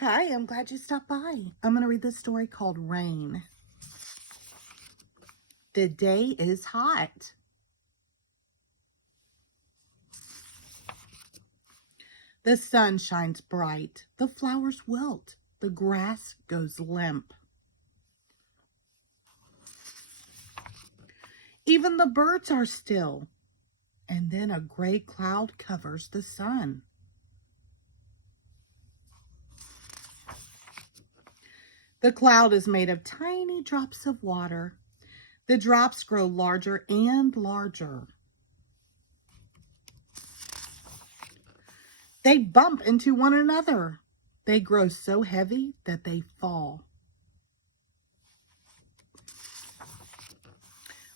Hi, I'm glad you stopped by. I'm going to read this story called Rain. The day is hot. The sun shines bright. The flowers wilt. The grass goes limp. Even the birds are still. And then a gray cloud covers the sun. The cloud is made of tiny drops of water. The drops grow larger and larger. They bump into one another. They grow so heavy that they fall.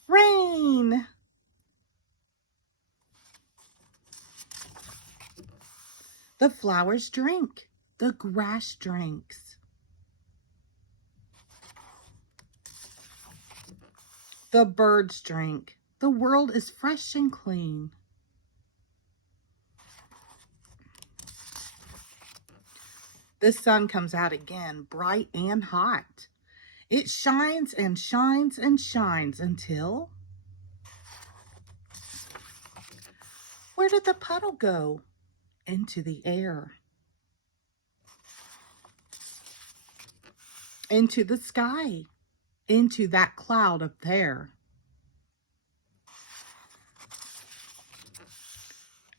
Rain! The flowers drink. The grass drinks. The birds drink. The world is fresh and clean. The sun comes out again, bright and hot. It shines and shines and shines until... Where did the puddle go? Into the air. Into the sky. Into that cloud up there.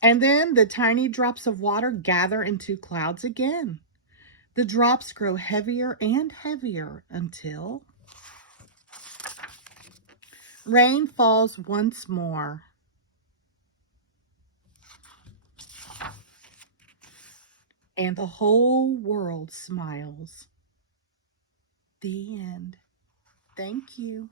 And then the tiny drops of water gather into clouds again. The drops grow heavier and heavier until rain falls once more. And the whole world smiles. The end. Thank you.